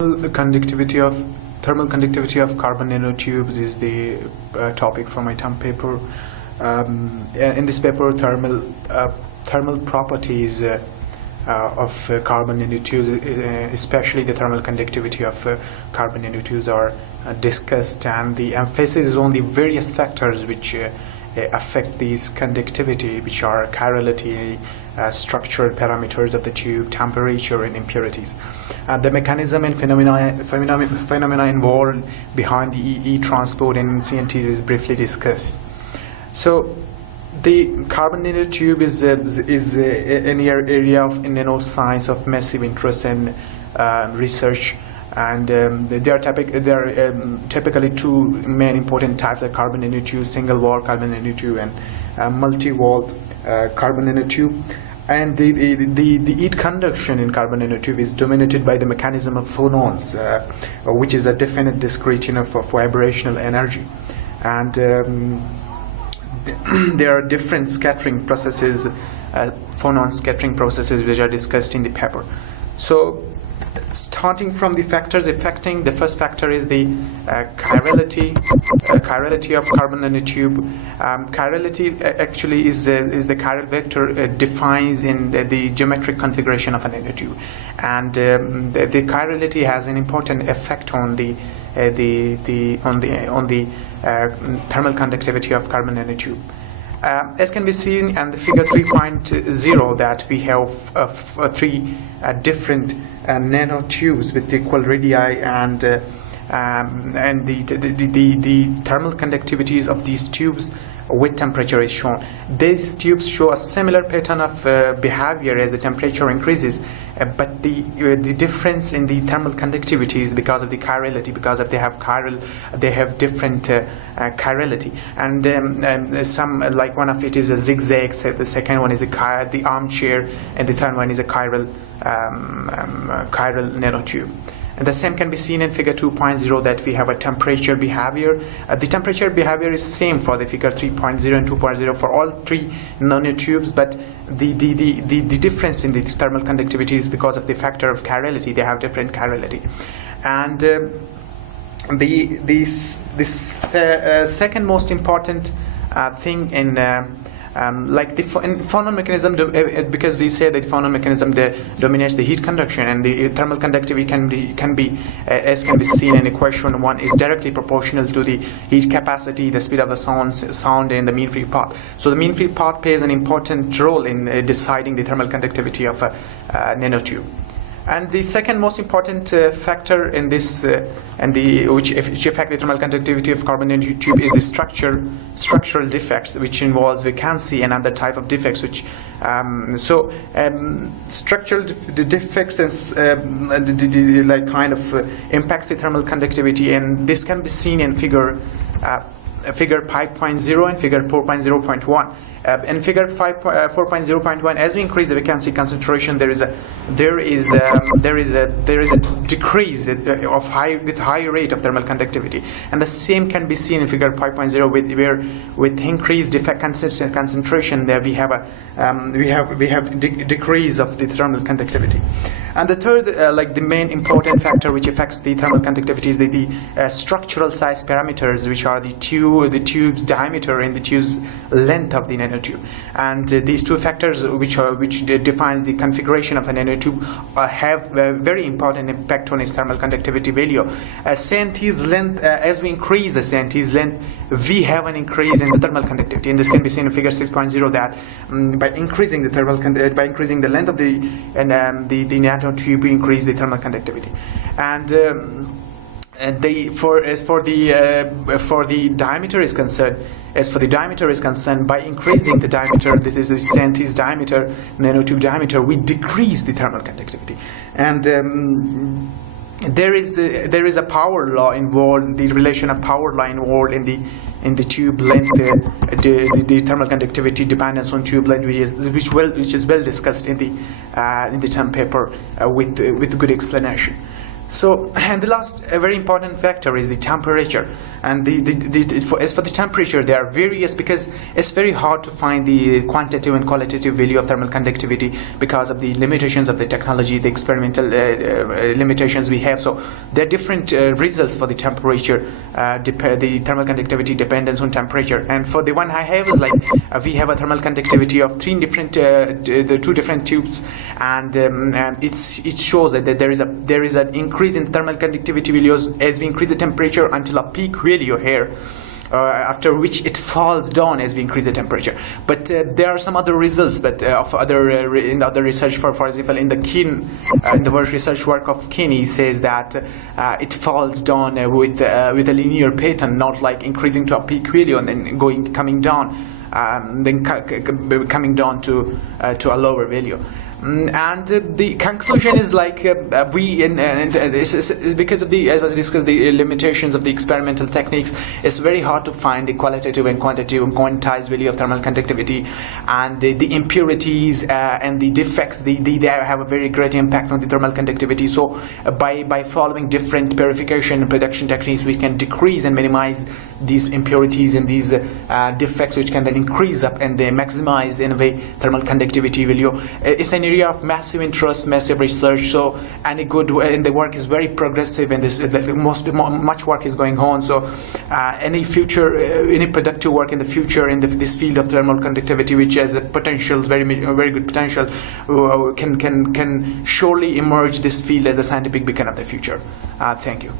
Thermal conductivity of carbon nanotubes is the topic from my term paper. In this paper, thermal properties of carbon nanotubes, especially the thermal conductivity of carbon nanotubes, are discussed, and the emphasis is on the various factors which affect these conductivity, which are chirality, structural parameters of the tube, temperature, and impurities. The mechanism and phenomena involved behind the E transport and CNTs is briefly discussed. So, the carbon nanotube is an area of nanoscience of massive interest and research. And there are typically two main important types of carbon nanotube: single-wall carbon nanotube and multi-wall carbon nanotube. And the heat conduction in carbon nanotube is dominated by the mechanism of phonons, which is a definite discrete unit for vibrational energy. And there are different scattering processes, phonon scattering processes, which are discussed in the paper. So, starting from the factors affecting, the first factor is the chirality of carbon nanotube. Chirality actually is the chiral vector defines in the geometric configuration of a nanotube, and the chirality has an important effect on the thermal conductivity of carbon nanotube. As can be seen in the figure 3.0, that we have three different nanotubes with equal radii, and the thermal conductivities of these tubes with temperature is shown. These tubes show a similar pattern of behavior as the temperature increases, but the difference in the thermal conductivity is because of the chirality, because of they have different chirality, and some, like one of it is a zigzag, the second one is the armchair, and the third one is a chiral nanotube. And the same can be seen in figure 2.0, that we have a temperature behavior. The temperature behavior is same for the figure 3.0 and 2.0 for all three nanotubes, but the difference in the thermal conductivity is because of the factor of chirality. They have different chirality. And the second most important thing in like the phonon mechanism, because we say that phonon mechanism dominates the heat conduction, and the thermal conductivity can be as can be seen in equation 1, is directly proportional to the heat capacity, the speed of the sound, and the mean free path. So the mean free path plays an important role in deciding the thermal conductivity of a nanotube. And the second most important factor in this, which affect the thermal conductivity of carbon nanotube, is the structural defects, which involves vacancy and other type of defects. Which structural defects is like kind of impacts the thermal conductivity, and this can be seen in figure 5.0 and figure 4.0.1. In figure 4.0.1, as we increase the vacancy concentration, there is a decrease of high rate of thermal conductivity, and the same can be seen in figure 5.0, where with increased defect concentration, there we have decrease of the thermal conductivity. And the third, like the main important factor which affects the thermal conductivity, is the structural size parameters, which are the tube's diameter and the tube's length of the nanotube. And these two factors, which defines the configuration of a nanotube, have a very important impact on its thermal conductivity value. CNT's length, as we increase the CNT's length, we have an increase in the thermal conductivity, and this can be seen in figure 6.0, that by increasing the length of the nanotube, we increase the thermal conductivity. And for the diameter is concerned, by increasing the diameter, this is the CNT's diameter, nanotube diameter, we decrease the thermal conductivity. And there is a power law involved, the relation of power law involved in the tube length, the thermal conductivity dependence on tube length, which is well discussed in the term paper with good explanation. So, and the last very important factor is the temperature. And as for the temperature, there are various, because it's very hard to find the quantitative and qualitative value of thermal conductivity because of the limitations of the technology, the experimental limitations we have. So there are different results for the temperature. The thermal conductivity depends on temperature. And for the one I have is like we have a thermal conductivity of two different tubes, and it shows that there is an increase in thermal conductivity values as we increase the temperature until a peak value here. After which it falls down as we increase the temperature. But there are some other results, but of other in the other research, for example, in the Keene, in the research work of Keene, he says that it falls down with a linear pattern, not like increasing to a peak value and then coming down, then coming down to a lower value. And the conclusion is like because of the, as I discussed, the limitations of the experimental techniques, it's very hard to find the qualitative and quantitative and quantized value of thermal conductivity, and the impurities and the defects, they have a very great impact on the thermal conductivity. So by following different purification and production techniques, we can decrease and minimize these impurities and these defects, which can then increase up and they maximize in a way thermal conductivity value. It's an area of massive interest, massive research. So and the work is very progressive, and much work is going on. So any productive work in the future in this field of thermal conductivity, which has a potential, very good potential, can surely emerge this field as the scientific beacon of the future. Thank you.